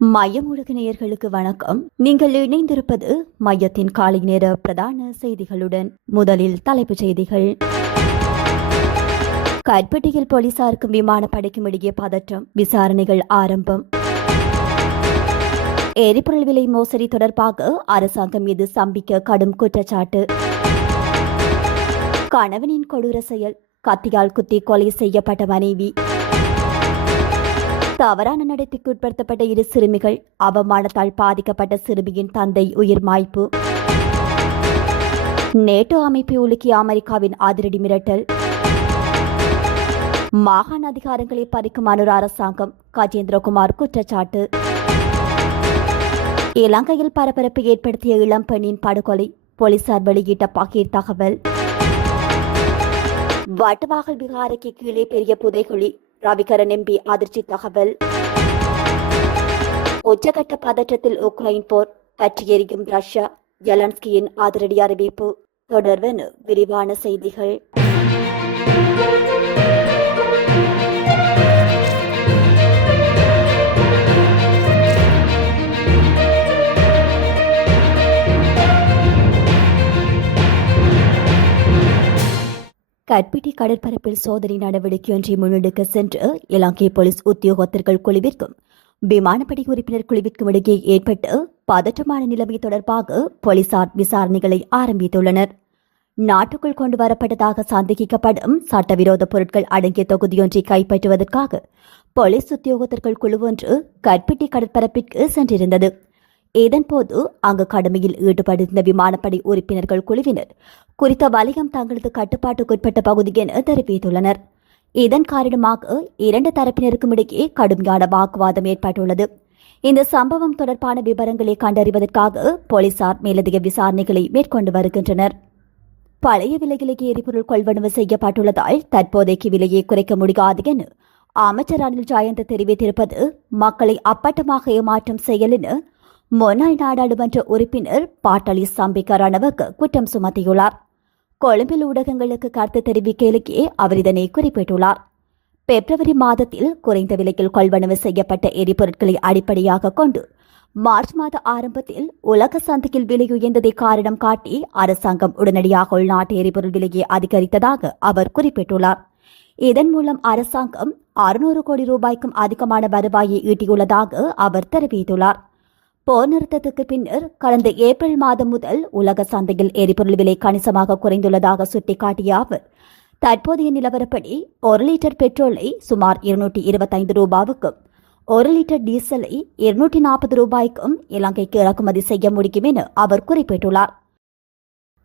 மையமுழுக்க நேயர்களுக்கு வணக்கம். நீங்கள் இணைந்திருப்பது மையத்தின் காலை நேர பிரதான செய்திகளுடன். முதலில் தலைப்புச் செய்திகள். கற்பட்டியில் போலீசாருக்கும் விமானப்படைக்கும் இடையே பதற்றம், விசாரணைகள் ஆரம்பம். எரிபொருள் விலை மோசடி தொடர்பாக அரசாங்கம் மீது சம்பிக்க கடும் குற்றச்சாட்டு. கணவனின் கொடூர செயல், கத்தியால் குத்தி கொலை செய்யப்பட்ட மனைவி. தவறான நடத்தைக்கு உட்படுத்தப்பட்ட 2 சிறுமிகள், அவமானத்தால் பாதிக்கப்பட்ட சிறுமியின் தந்தை உயிர் மாய்ப்பு. நேட்டோ அமைப்பை உலுக்கிய அமெரிக்காவின் அதிரடி மிரட்டல். மாகாண அதிகாரங்களை பறிக்கும் அனுர அரசாங்கம், கஜேந்திரகுமார் குற்றச்சாட்டு. இலங்கையில் பரபரப்பு ஏற்படுத்திய இளம் பெண்ணின் படுகொலை, போலீசார் வெளியிட்ட பகீர் தகவல். வட்டுவாகல் விகாரைக்கு கீழே பெரிய புதைகுழி, ரவிகரன் எம்பி அதிர்ச்சி தகவல். உச்சகட்ட பதற்றத்தில் உக்ரைன் போர், பற்றி எரியும் ரஷ்யா, ஜெலன்ஸ்கியின் அதிரடி அறிவிப்பு. தொடர்வென விரிவான செய்திகள். கற்பிட்டி கடற்பரப்பில் சோதனை நடவடிக்கை ஒன்றை முன்னெடுக்க சென்று இலங்கை போலீஸ் உத்தியோகத்தர்கள் குழுவிற்கும் விமானப்படை உறுப்பினர் குழுவிற்கும் இடையே ஏற்பட்டு பதற்றமான நிலைமை தொடர்பாக போலீசார் விசாரணைகளை ஆரம்பித்துள்ளனர். நாட்டுக்குள் கொண்டு வரப்பட்டதாக சந்தேகிக்கப்படும் சட்டவிரோத பொருட்கள் அடங்கிய தொகுதியொன்றை கைப்பற்றுவதற்காக போலீஸ் உத்தியோகத்தர்கள் குழு ஒன்று கற்பிட்டி கடற்பரப்பிற்கு சென்றிருந்தது. இதன்போது அங்கு கடமையில் ஈடுபட்டிருந்த விமானப்படை உறுப்பினர்கள் குழுவினர் குறித்த வலயம் தங்களது கட்டுப்பாட்டுக்குட்பட்ட பகுதி என தெரிவித்துள்ளனர். இதன் காரணமாக 2 தரப்பினருக்கும் இடையே கடுமையான வாக்குவாதம் ஏற்பட்டுள்ளது. இந்த சம்பவம் தொடர்பான விவரங்களை கண்டறிவதற்காக போலீசார் மேலதிக விசாரணைகளை மேற்கொண்டு வருகின்றனர். பழைய விலையிலேயே எரிபொருள் கொள்வனவு செய்யப்பட்டுள்ளதால் தற்போதைக்கு விலையை குறைக்க முடியாது என அமைச்சர் அனில் ஜயந்த தெரிவித்திருப்பது மக்களை அப்பட்டமாக ஏமாற்றும் செயல் என முன்னாள் நாடாளுமன்ற உறுப்பினர் பாட்டாளி சம்பிக்க ரணவுக்கு குற்றம் சுமத்தியுள்ளார். கொழும்பில் ஊடகங்களுக்கு கருத்து தெரிவிக்கையிலேயே அவர் இதனை குறிப்பிட்டுள்ளார். பிப்ரவரி மாதத்தில் குறைந்த விலையில் கொள்வனவு செய்யப்பட்ட எரிபொருட்களை அடிப்படையாக கொண்டு மார்ச் மாத ஆரம்பத்தில் உலக சந்தையில் விலை உயர்ந்ததை காரணம் காட்டி அரசாங்கம் உடனடியாக உள்நாட்டு எரிபொருள் விலையை அதிகரித்ததாக அவர் குறிப்பிட்டுள்ளார். இதன் மூலம் அரசாங்கம் 600 கோடி ரூபாய்க்கும் அதிகமான வருவாயை ஈட்டியுள்ளதாக அவர் தெரிவித்துள்ளார். போர் நிறுத்தத்துக்கு பின்னர் கடந்த ஏப்ரல் மாதம் முதல் உலக சந்தையில் எரிபொருள் விலை கணிசமாக குறைந்துள்ளதாக சுட்டிக்காட்டிய அவர், தற்போதைய நிலவரப்படி 1 லிட்டர் பெட்ரோலை சுமார் 225 ரூபாவுக்கும் 1 லிட்டர் டீசலை 240 ரூபாய்க்கும் இலங்கைக்கு இறக்குமதி செய்ய முடியும் என அவர் குறிப்பிட்டுள்ளார்.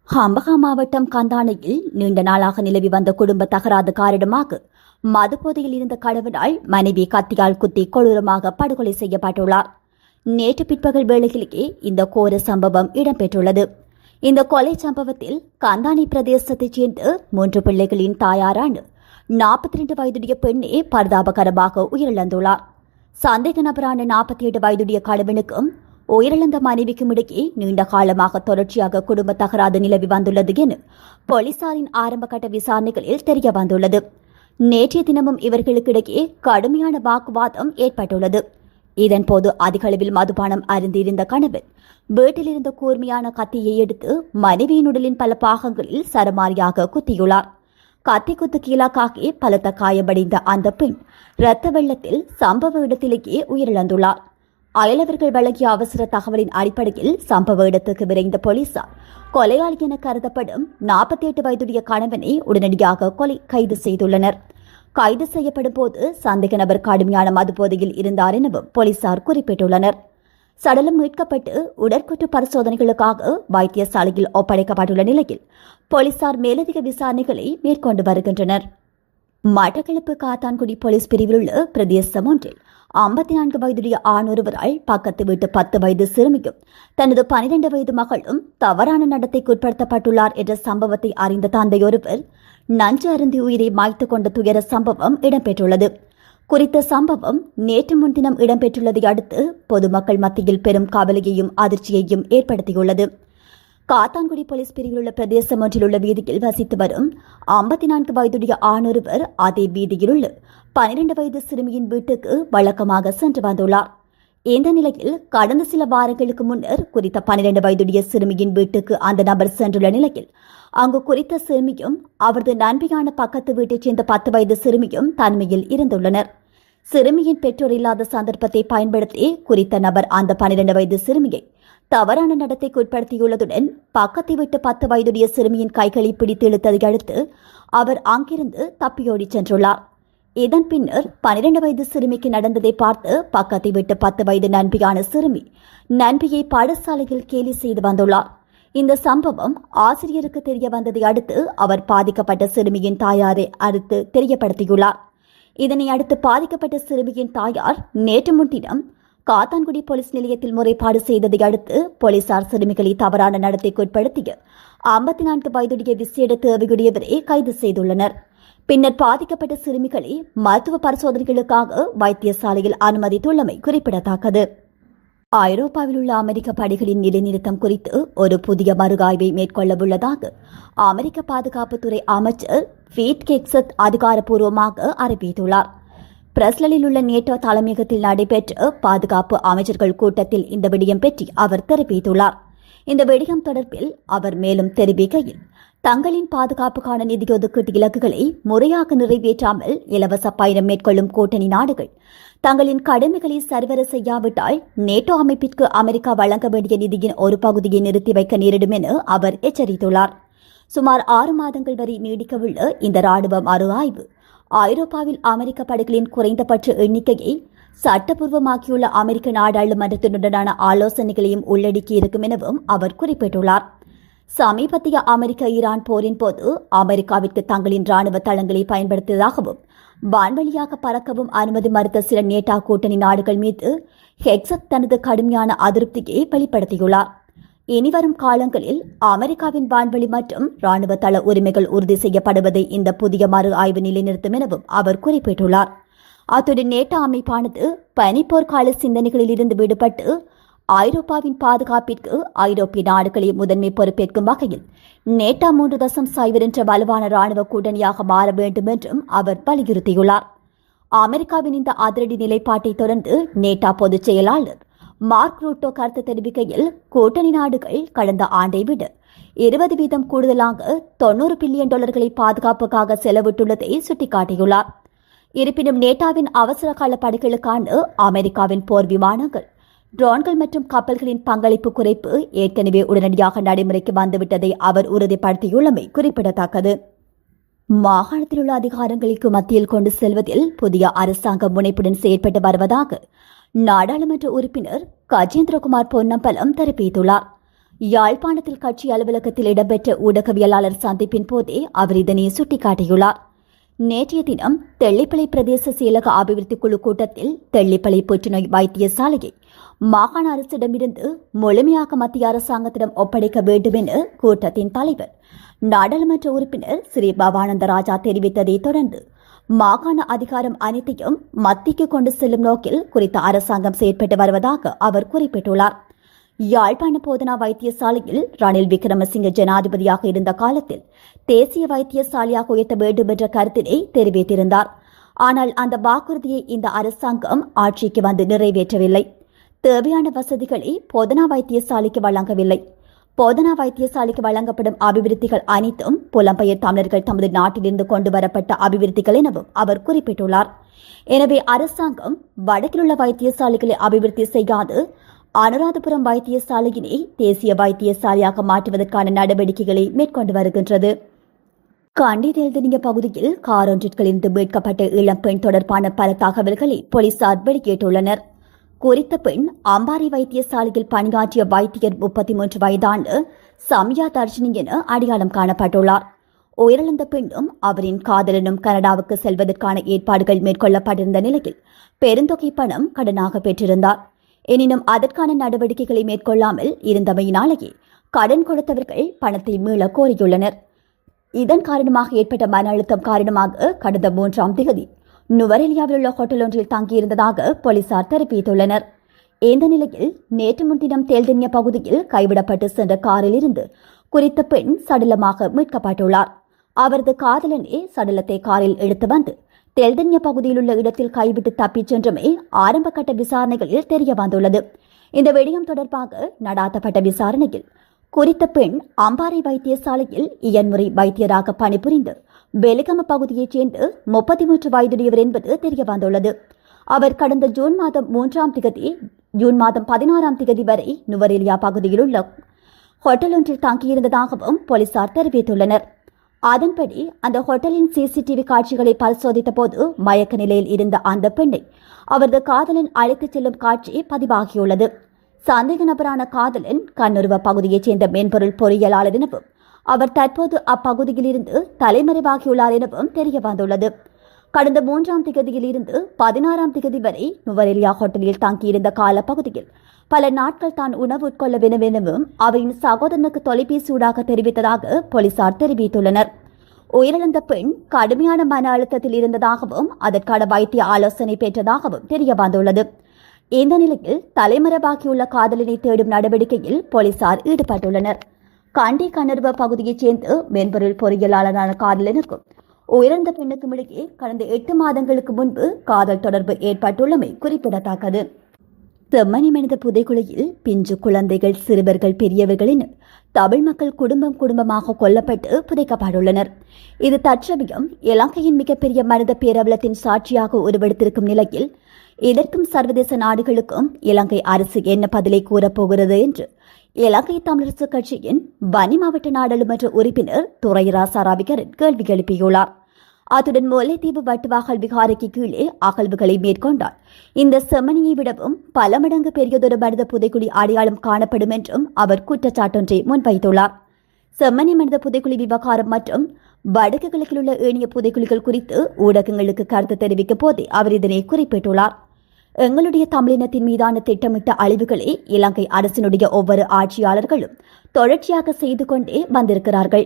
ஹம்பகா மாவட்டம் கந்தானையில் நீண்ட நாளாக நிலவி வந்த குடும்ப தகராறு காரணமாக மதுபோதையில் இருந்த கணவனால் மனைவி கத்தியால் குத்தி கொடூரமாக படுகொலை செய்யப்பட்டுள்ளார். நேற்று பிற்பகல் வேளையிலேயே இந்த கோர சம்பவம் இடம்பெற்றுள்ளது. இந்த கொலை சம்பவத்தில் கந்தானி பிரதேசத்தைச் சேர்ந்த 3 பிள்ளைகளின் தாயாரான 42 வயதுடைய பெண்ணே பரிதாபகரமாக உயிரிழந்துள்ளார். சந்தேக நபரான 47 வயதுடைய கணவனுக்கும் உயிரிழந்த மனைவிக்கும் இடையே நீண்ட காலமாக தொடர்ச்சியாக குடும்ப தகராறு நிலவி வந்துள்ளது என போலீசாரின் ஆரம்பகட்ட விசாரணைகளில் தெரிய வந்துள்ளது. நேற்றைய தினமும் இவர்களுக்கிடையே கடுமையான வாக்குவாதம் ஏற்பட்டுள்ளது. இதன்போது அதிகளவில் மதுபானம் அருந்திருந்த கணவன் வீட்டிலிருந்த கூர்மையான கத்தியை எடுத்து மனைவியின் உடலின் பல பாகங்களில் சரமாரியாக குத்தியுள்ளார். கத்தி குத்து கீழாக்காகி பலத்த காயமடைந்த அந்த பெண் இரத்த வெள்ளத்தில் சம்பவ இடத்திலேயே உயிரிழந்துள்ளார். அயலவர்கள் வழங்கிய அவசர தகவலின் அடிப்படையில் சம்பவ இடத்துக்கு விரைந்த போலீசார் கொலையாளி என கருதப்படும் 48 வயதுடைய கணவனை உடனடியாக கைது செய்துள்ளனர். கைது செய்யப்படும் போது சந்தேக நபர் கடுமையான மதுபோதையில் இருந்தார் எனவும் போலீசார் குறிப்பிட்டுள்ளனர். சடலம் மீட்கப்பட்டு உடற்கூற்று பரிசோதனைகளுக்காக வைத்தியசாலையில் ஒப்படைக்கப்பட்டுள்ள நிலையில் போலீசார் மேலதிக விசாரணைகளை மேற்கொண்டு வருகின்றனர். மட்டக்களப்பு காத்தான்குடி போலீஸ் பிரிவில் உள்ள பிரதேசம் ஒன்றில் 54 வயதுடைய ஆண் ஒருவரால் பக்கத்து வீட்டு 10 வயது சிறுமியும் தனது 12 வயது மகளும் தவறான நடத்தைக்கு உட்படுத்தப்பட்டுள்ளார் என்ற சம்பவத்தை அறிந்த தந்தை ஒருவர் நஞ்சு அருந்தி உயிரை மாய்த்து கொண்ட துயர சம்பவம் இடம்பெற்றுள்ளது. குறித்த சம்பவம் நேற்று முன்தினம் இடம்பெற்றுள்ளதை அடுத்து பொதுமக்கள் மத்தியில் பெரும் கவலையையும் அதிர்ச்சியையும் ஏற்படுத்தியுள்ளது. காத்தான்குடி போலீஸ் பிரிவில் உள்ள பிரதேசம் ஒன்றில் உள்ள வீதியில் வசித்து வரும் 54 வயதுடைய ஆணொருவர் அதே வீதியில் உள்ள 12 வயது சிறுமியின் வீட்டுக்கு வழக்கமாக சென்று வந்துள்ளார். இந்த நிலையில் கடந்த சில வாரங்களுக்கு முன்னர் குறித்த 12 வயதுடைய சிறுமியின் வீட்டுக்கு அந்த நபர் சென்றுள்ள நிலையில் அங்கு குறித்த சிறுமியும் அவரது நண்பியான பக்கத்து வீட்டைச் சேர்ந்த 10 வயது சிறுமியும் தனிமையில் இருந்துள்ளனர். சிறுமியின் பெற்றோர் இல்லாத சந்தர்ப்பத்தை பயன்படுத்தி குறித்த நபர் அந்த 12 வயது சிறுமியை தவறான நடத்தைக்கு உட்படுத்தியுள்ளதுடன் பக்கத்தை விட்டு 10 வயதுடைய சிறுமியின் கைகளை பிடித்து இழுத்ததை அடுத்து அவர் அங்கிருந்து தப்பியோடி சென்றுள்ளார். இதன் பின்னர் 12 வயது சிறுமிக்கு நடந்ததை பார்த்து பக்கத்தை விட்டு 10 வயது நண்பியான சிறுமி நண்பியை பாடசாலையில் கேலி செய்து வந்துள்ளார். இந்த சம்பவம் ஆசிரியருக்கு தெரிய வந்ததை அடுத்து அவர் பாதிக்கப்பட்ட சிறுமியின் தாயாரை அடுத்து தெரியப்படுத்தியுள்ளார். இதனை அடுத்து பாதிக்கப்பட்ட சிறுமியின் தாயார் நேற்று முன்தினம் காத்தான்குடி போலீஸ் நிலையத்தில் முறைப்பாடு செய்ததை அடுத்து போலீசார் சிறுமிகளை தவறான நடத்தைக்கு உட்படுத்திய 54 வயதுடைய விசேட தேவையுடையவரை கைது செய்துள்ளனர். பின்னர் பாதிக்கப்பட்ட சிறுமிகளை மருத்துவ பரிசோதனைகளுக்காக வைத்தியசாலையில் அனுமதித்துள்ளமை குறிப்பிடத்தக்கது. ஐரோப்பாவில் உள்ள அமெரிக்க படைகளின் நிலைநிறுத்தம் குறித்து ஒரு புதிய மறு ஆய்வை மேற்கொள்ளவுள்ளதாக அமெரிக்க பாதுகாப்புத்துறை அமைச்சர் பீட் ஹெக்ஸத் அதிகாரப்பூர்வமாக அறிவித்துள்ளார். பிரஸ்லில் உள்ள நேட்டோ தலைமையகத்தில் நடைபெற்ற பாதுகாப்பு அமைச்சர்கள் கூட்டத்தில் இந்த விடயம் பற்றி அவர் தெரிவித்துள்ளார். இந்த விடயம் தொடர்பில் அவர் மேலும் தெரிவிக்கையில், தங்களின் பாதுகாப்புக்கான நிதி ஒதுக்கீட்டு இலக்குகளை முறையாக நிறைவேற்றாமல் இலவச பயணம் மேற்கொள்ளும் கூட்டணி நாடுகள் தங்களின் கடமைகளை சரிவர செய்யாவிட்டால் நேட்டோ அமைப்பிற்கு அமெரிக்கா வழங்க வேண்டிய நிதியின் ஒரு பகுதியை நிறுத்தி வைக்க நேரிடும் என அவர் எச்சரித்துள்ளார். சுமார் 6 மாதங்கள் வரை நீடிக்கவுள்ள இந்த ராணுவ மறு ஆய்வு ஐரோப்பாவில் அமெரிக்க படைகளின் குறைந்தபட்ச எண்ணிக்கையை சட்டப்பூர்வமாக்கியுள்ள அமெரிக்க நாடாளுமன்றத்தினுடனான ஆலோசனைகளையும் உள்ளடக்கி இருக்கும் எனவும் அவர் குறிப்பிட்டுள்ளார். சமீபத்திய அமெரிக்க ஈரான் போரின் போது அமெரிக்காவிற்கு தங்களின் ராணுவ தளங்களை பயன்படுத்தியதாகவும் வான்வழியாக பறக்கவும் அனுமதி மறுத்த சில நேட்டோ கூட்டணி நாடுகள் மீது ஹெக்ஸத் தனது கடுமையான அதிருப்தியை வெளிப்படுத்தியுள்ளார். இனிவரும் காலங்களில் அமெரிக்காவின் வான்வெளி மற்றும் ராணுவ தள உரிமைகள் உறுதி செய்யப்படுவதை இந்த புதிய மறு ஆய்வு நிலைநிறுத்தும் எனவும் அவர் குறிப்பிட்டுள்ளார். அத்துடன் நேட்டோ அமைப்பானது பனிப்போர் கால சிந்தனைகளில் இருந்து விடுபட்டு ஐரோப்பாவின் பாதுகாப்பிற்கு ஐரோப்பிய நாடுகளை முதன்மை பொறுப்பேற்கும் வகையில் நேட்டோ 3.0 என்ற வலுவான ராணுவ கூட்டணியாக மாற வேண்டும் என்றும் அவர் வலியுறுத்தியுள்ளார். அமெரிக்காவின் இந்த அதிரடி நிலைப்பாட்டை தொடர்ந்து நேட்டோ பொதுச் செயலாளர் மார்க் ரூட்டோ கருத்து தெரிவிக்கையில், கூட்டணி நாடுகள் கடந்த ஆண்டை விட 20% கூடுதலாக $90 பில்லியன் பாதுகாப்புக்காக செலவிட்டுள்ளதை சுட்டிக்காட்டியுள்ளார். இருப்பினும் நேட்டோவின் அவசர கால படைகளுக்கான அமெரிக்காவின் போர் விமானங்கள், ட்ரோன்கள் மற்றும் கப்பல்களின் பங்களிப்பு குறைப்பு ஏற்கனவே உடனடியாக நடைமுறைக்கு வந்துவிட்டதை அவர் உறுதிப்படுத்தியுள்ளமை குறிப்பிடத்தக்கது. மாகாணத்தில் உள்ள அதிகாரங்களுக்கு மத்தியில் கொண்டு செல்வதில் புதிய அரசாங்கம் முனைப்புடன் செயற்பட்டு வருவதாக நாடாளுமன்ற உறுப்பினர் கஜேந்திரகுமார் பொன்னம்பலம் தெரிவித்துள்ளார். யாழ்ப்பாணத்தில் கட்சி அலுவலகத்தில் இடம்பெற்ற ஊடகவியலாளர் சந்திப்பின் போதே அவர் இதனை சுட்டிக்காட்டியுள்ளார். நேற்றைய தினம் தெல்லிப்பளை பிரதேச செயலக அபிவிருத்தி குழு கூட்டத்தில் தெல்லிப்பளை புற்றுநோய் வைத்தியசாலையை மாகாண அரசிடமிருந்து முழுமையாக மத்திய அரசாங்கத்திடம் ஒப்படைக்க வேண்டும் என கூட்டத்தின் தலைவர் நாடாளுமன்ற உறுப்பினர் ஸ்ரீ பவானந்த ராஜா தெரிவித்ததை தொடர்ந்து மாகாண அதிகாரம் அனைத்தையும் மத்திக்கு கொண்டு செல்லும் நோக்கில் குறித்த அரசாங்கம் செயற்பட்டு வருவதாக அவர் குறிப்பிட்டுள்ளார். யாழ்ப்பாண போதனா வைத்தியசாலையில் ரணில் விக்ரமசிங்க ஜனாதிபதியாக இருந்த காலத்தில் தேசிய வைத்தியசாலையாக உயர்த்த வேண்டும் என்ற கருத்தினை தெரிவித்திருந்தார். ஆனால் அந்த வாக்குறுதியை இந்த அரசாங்கம் ஆட்சிக்கு வந்து நிறைவேற்றவில்லை. தேவையான வசதிகளை போதனா வைத்தியசாலைக்கு வழங்கவில்லை. போதனா வைத்தியசாலைக்கு வழங்கப்படும் அபிவிருத்திகள் அனைத்தும் புலம்பெயர் தமிழர்கள் தமது நாட்டிலிருந்து கொண்டு வரப்பட்ட அபிவிருத்திகள் எனவும் அவர் குறிப்பிட்டுள்ளார். எனவே அரசாங்கம் வடக்கிலுள்ள வைத்தியசாலைகளை அபிவிருத்தி செய்யாது அனுராதபுரம் வைத்தியசாலையினை தேசிய வைத்தியசாலையாக மாற்றுவதற்கான நடவடிக்கைகளை மேற்கொண்டு வருகின்றது. கண்டி தேல்தனிய பகுதியில் கார் ஒன்றிற்கிலிருந்து மீட்கப்பட்ட இளம் பெண் தொடர்பான பல தகவல்களை போலீசார் வெளியிட்டுள்ளனர். குறித்த பெண் அம்பாறை வைத்தியசாலையில் பணியாற்றிய வைத்தியர் 33 வயதான சம்யா தர்ஷினி என அடையாளம் காணப்பட்டுள்ளார். உயிரிழந்த பெண்ணும் அவரின் காதலனும் கனடாவுக்கு செல்வதற்கான ஏற்பாடுகள் மேற்கொள்ளப்பட்டிருந்த நிலையில் பெருந்தொகை பணம் கடனாக பெற்றிருந்தார். எனினும் அதற்கான நடவடிக்கைகளை மேற்கொள்ளாமல் இருந்தமையினாலேயே கடன் கொடுத்தவர்கள் பணத்தை மீள கோரியுள்ளனர். இதன் காரணமாக ஏற்பட்ட மன அழுத்தம் காரணமாக கடந்த 3ஆம் தேதி நுவரெலியாவில் உள்ள ஹோட்டல் ஒன்றில் தங்கியிருந்ததாக போலீசார் தெரிவித்துள்ளனர். இந்த நிலையில் நேற்று முன்தினம் தேல்தென்னிய பகுதியில் கைவிடப்பட்டு சென்ற காரில் இருந்து குறித்த பெண் சடலமாக மீட்கப்பட்டுள்ளார். அவரது காதலனே சடலத்தை காரில் எடுத்து வந்து தெல்தன்ய பகுதியில் உள்ள இடத்தில் கைவிட்டு தப்பிச் சென்றமே ஆரம்பகட்ட விசாரணைகளில் தெரிய வந்துள்ளது. இந்த விடயம் தொடர்பாக நடாத்தப்பட்ட விசாரணையில் குறித்த பெண் அம்பாறை வைத்தியசாலையில் இயன்முறை வைத்தியராக பணிபுரிந்து பெலிகம பகுதியைச் சேர்ந்து 33 வயதுடையவர் என்பது தெரிய வந்துள்ளது. அவர் கடந்த ஜூன் மாதம் 16ஆம் திகதி வரை நுவரெலியா பகுதியில் உள்ள ஹோட்டல் ஒன்றில் தங்கியிருந்ததாகவும் போலீசார் தெரிவித்துள்ளனர். அதன்படி அந்த ஹோட்டலின் சிசிடிவி காட்சிகளை பரிசோதித்த போது மயக்க நிலையில் இருந்த அந்த பெண்ணை அவரது காதலன் அழைத்துச் செல்லும் காட்சி பதிவாகியுள்ளது. சந்தேக நபரான காதலன் கண்ணுருவ பகுதியைச் சேர்ந்த மென்பொருள் பொறியியலாளர் எனவும் அவர் தற்போது அப்பகுதியில் இருந்து தலைமறைவாகியுள்ளார் எனவும் தெரிய வந்துள்ளது. கடந்த 3ஆம் திகதியில் இருந்து 16ஆம் திகதி வரை நுவரெலியா ஹோட்டலில் தங்கியிருந்த காலப்பகுதியில் பல நாட்கள் தான் உணவு உட்கொள்ள வேண்டுமெனவும் அவரின் சகோதரனுக்கு தொலைபேசி ஊடாக தெரிவித்ததாக போலீசார் தெரிவித்துள்ளனர். உயிரிழந்த பெண் கடுமையான மன அழுத்தத்தில் இருந்ததாகவும் அதற்கான வைத்திய ஆலோசனை பெற்றதாகவும் தெரிய வந்துள்ளது. இந்த நிலையில் தலைமறைவாகியுள்ள காதலனை தேடும் நடவடிக்கையில் போலீசார் ஈடுபட்டுள்ளனர். கண்டி கண்ணருவ பகுதியைச் சேர்ந்து மென்பொருள் பொறியியலாளரான காதலனுக்கும் உயிரிழந்த பெண்ணுக்கும் இடையே கடந்த 8 மாதங்களுக்கு முன்பு காதல் தொடர்பு ஏற்பட்டுள்ளமை குறிப்பிடத்தக்கது. செம்மணி மனித புதைக்குழியில் பிஞ்சு குழந்தைகள், சிறுவர்கள், பெரியவர்கள் என தமிழ் மக்கள் குடும்பமாக கொல்லப்பட்டு புதைக்கப்பட்டுள்ளனர். இது தற்சமயம் இலங்கையின் மிகப்பெரிய மனித பேரவலத்தின் சாட்சியாக உருவெடுத்திருக்கும் நிலையில் இதற்கும் சர்வதேச நாடுகளுக்கும் இலங்கை அரசு என்ன பதிலை கூறப்போகிறது என்று இலங்கை தமிழரசு கட்சியின் வன்னி மாவட்ட நாடாளுமன்ற உறுப்பினர் துரைராசா ரவிகரன் கேள்வி எழுப்பியுள்ளார். அத்துடன் முல்லைத்தீவு வட்டுவாகல் விகாரைக்கு கீழே அகழ்வுகளை மேற்கொண்டால் இந்த செம்மணியை விடவும் பல மடங்கு பெரியதொரு மனித புதைக்குழி அடையாளம் காணப்படும் என்றும் அவர் குற்றச்சாட்டொன்றை முன்வைத்துள்ளார். செம்மணி மனித புதைக்குழி விவகாரம் மற்றும் வடக்கு கிழக்கில் உள்ள ஏனைய புதைக்குழிகள் குறித்து ஊடகங்களுக்கு கருத்து தெரிவிக்கும் போதே அவர் இதனை குறிப்பிட்டுள்ளார். எங்களுடைய தமிழினத்தின் மீதான திட்டமிட்ட அழிவுகளை இலங்கை அரசினுடைய ஒவ்வொரு ஆட்சியாளர்களும் தொடர்ச்சியாக செய்து கொண்டே வந்திருக்கிறார்கள்.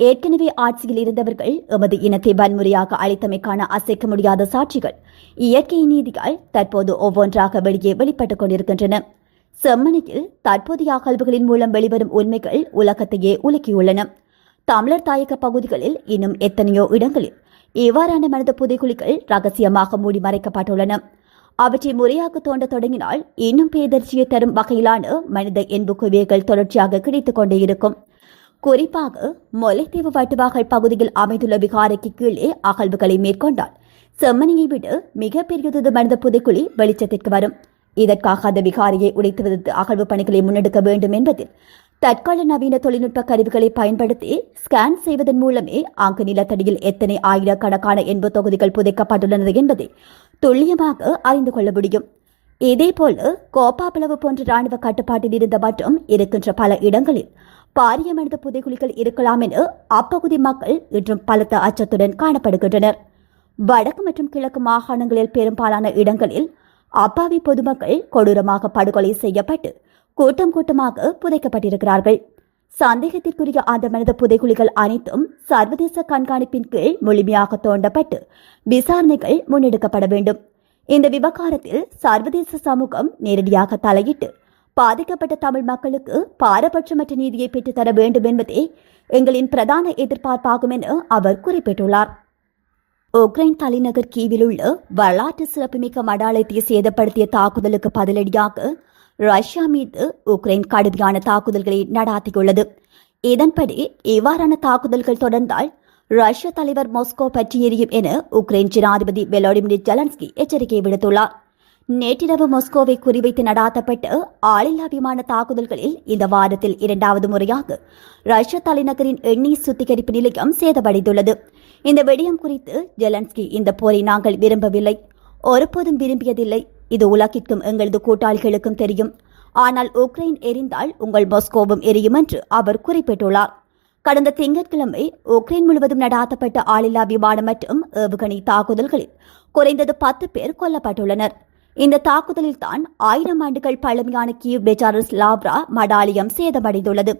ஏற்கனவே ஆட்சியில் இருந்தவர்கள் எமது இனத்தை வன்முறையாக அழித்தமைக்கான அசைக்க முடியாத சாட்சிகள் இயற்கை நீதியால் தற்போது ஒவ்வொன்றாக வெளிப்பட்டுக் கொண்டிருக்கின்றன. செம்மணியில் தற்போதைய அகழ்வுகளின் மூலம் வெளிவரும் உண்மைகள் உலகத்தையே உலுக்கியுள்ளன. தமிழர் தாயக பகுதிகளில் இன்னும் எத்தனையோ இடங்களில் இவ்வாறான மனித புதைக்குழிகள் ரகசியமாக மூடி மறைக்கப்பட்டுள்ளன. அவற்றை முறையாக தோண்ட தொடங்கினால் இன்னும் பேதர்ச்சியை தரும் வகையிலான மனித எண்புக்குவியல்கள் தொடர்ச்சியாக கிடைத்துக் கொண்டே இருக்கும். குறிப்பாக முல்லைத்தீவு வட்டுவாகல் பகுதியில் அமைந்துள்ள விகாரைக்கு கீழே அகழ்வுகளை மேற்கொண்டால் செம்மணியை விட மிகப்பெரியது மனித புதைக்குழி வெளிச்சத்திற்கு வரும். இதற்காக அந்த விகாரையை உடைத்து அகழ்வு பணிகளை முன்னெடுக்க வேண்டும் என்பதில் தற்கால நவீன தொழில்நுட்ப கருவிகளை பயன்படுத்தி ஸ்கேன் செய்வதன் மூலமே அங்கு நிலத்தடியில் எத்தனை ஆயிரக்கணக்கான எண்பு தொகுதிகள் புதைக்கப்பட்டுள்ளன என்பதை துல்லியமாக அறிந்து கொள்ள முடியும். இதேபோல கோப்பாப்பிளவு போன்ற ராணுவ கட்டுப்பாட்டில் இருந்த மற்றும் இருக்கின்ற பல இடங்களில் பாரிய மனித புதைக்குழிகள் இருக்கலாம் என அப்பகுதி மக்கள் இன்றும் பலத்த அச்சத்துடன் காணப்படுகின்றனர். வடக்கு மற்றும் கிழக்கு மாகாணங்களில் பெரும்பாலான இடங்களில் அப்பாவி பொதுமக்கள் கொடூரமாக படுகொலை செய்யப்பட்டு கூட்டமாக புதைக்கப்பட்டிருக்கிறார்கள். சந்தேகத்திற்குரிய அந்த மனித புதைக்குழிகள் அனைத்தும் சர்வதேச கண்காணிப்பின் கீழ் முழுமையாக தோண்டப்பட்டு விசாரணைகள் முன்னெடுக்கப்பட வேண்டும். இந்த விவகாரத்தில் சர்வதேச சமூகம் நேரடியாக தலையிட்டு பாதிக்கப்பட்ட தமிழ் மக்களுக்கு பாரபட்சமற்ற நீதியை பெற்றுத்தர வேண்டும் என்பதே எங்களின் பிரதான எதிர்பார்ப்பாகும் என அவர் குறிப்பிட்டுள்ளார். உக்ரைன் தலைநகர் கீவில் உள்ள வரலாற்று சிறப்புமிக்க மடாலயத்தை சேதப்படுத்திய தாக்குதலுக்கு பதிலடியாக ரஷ்யா மீது உக்ரைன் கடுமையான தாக்குதல்களை நடாத்தியுள்ளது. இதன்படி இவ்வாறான தாக்குதல்கள் தொடர்ந்தால் ரஷ்ய தலைவர் மாஸ்கோ பற்றி எரியும் என உக்ரைன் ஜனாதிபதி வோலோடிமிர் ஜெலன்ஸ்கி எச்சரிக்கை விடுத்துள்ளார். நேற்றிரவு மாஸ்கோவை குறிவைத்து நடாத்தப்பட்ட ஆளில்லா விமான தாக்குதல்களில் இந்த வாரத்தில் 2வது முறையாக ரஷ்ய தலைநகரின் எண்ணெய் சுத்திகரிப்பு நிலையம் சேதமடைந்துள்ளது. இந்த விடயம் குறித்து ஜெலன்ஸ்கி, இந்த போரை நாங்கள் விரும்பவில்லை, ஒருபோதும் விரும்பியதில்லை. இது உலகிற்கும் எங்களது கூட்டாளிகளுக்கும் தெரியும். ஆனால் உக்ரைன் எரிந்தால் உங்கள் மாஸ்கோவும் எரியும் என்று அவர் குறிப்பிட்டுள்ளார். கடந்த திங்கட்கிழமை உக்ரைன் முழுவதும் நடாத்தப்பட்ட ஆளில்லா விமானம் மற்றும் ஏவுகணை தாக்குதல்களில் குறைந்தது 10 பேர் கொல்லப்பட்டுள்ளனர். இந்த தாக்குதலில் தான் 1000 ஆண்டுகள் பழமையான கீவ் பெஜாரஸ் லாவ்ரா மடாலயம் சேதமடைந்துள்ளது.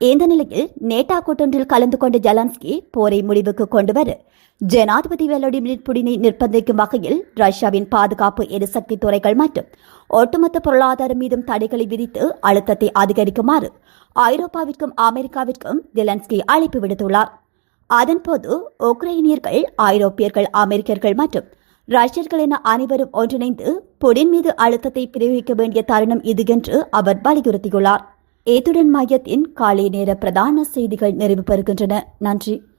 இந்த நிலையில் நேட்டா கூட்டொன்றில் கலந்து கொண்ட ஜெலன்ஸ்கி போரை முடிவுக்கு கொண்டுவர ஜனாதிபதி வோலோடிமிர் புடினை நிர்பந்திக்கும் வகையில் ரஷ்யாவின் பாதுகாப்பு எரிசக்தி துறைகள் மற்றும் ஒட்டுமொத்த பொருளாதாரம் மீதும் தடைகளை விதித்து அழுத்தத்தை அதிகரிக்குமாறு ஐரோப்பாவிற்கும் அமெரிக்காவிற்கும் ஜெலன்ஸ்கி அழைப்பு விடுத்துள்ளார். அதன்போது உக்ரைனியர்கள், ஐரோப்பியர்கள், அமெரிக்கர்கள் மற்றும் ரஷ்யர்கள் என அனைவரும் ஒன்றிணைந்து புடின் மீது அழுத்தத்தை பிரயோகிக்க வேண்டிய தருணம் இது என்று அவர் வலியுறுத்தியுள்ளார். இத்துடன் மையத்தின் காலை நேர பிரதான செய்திகள் நிறைவு பெறுகின்றன. நன்றி.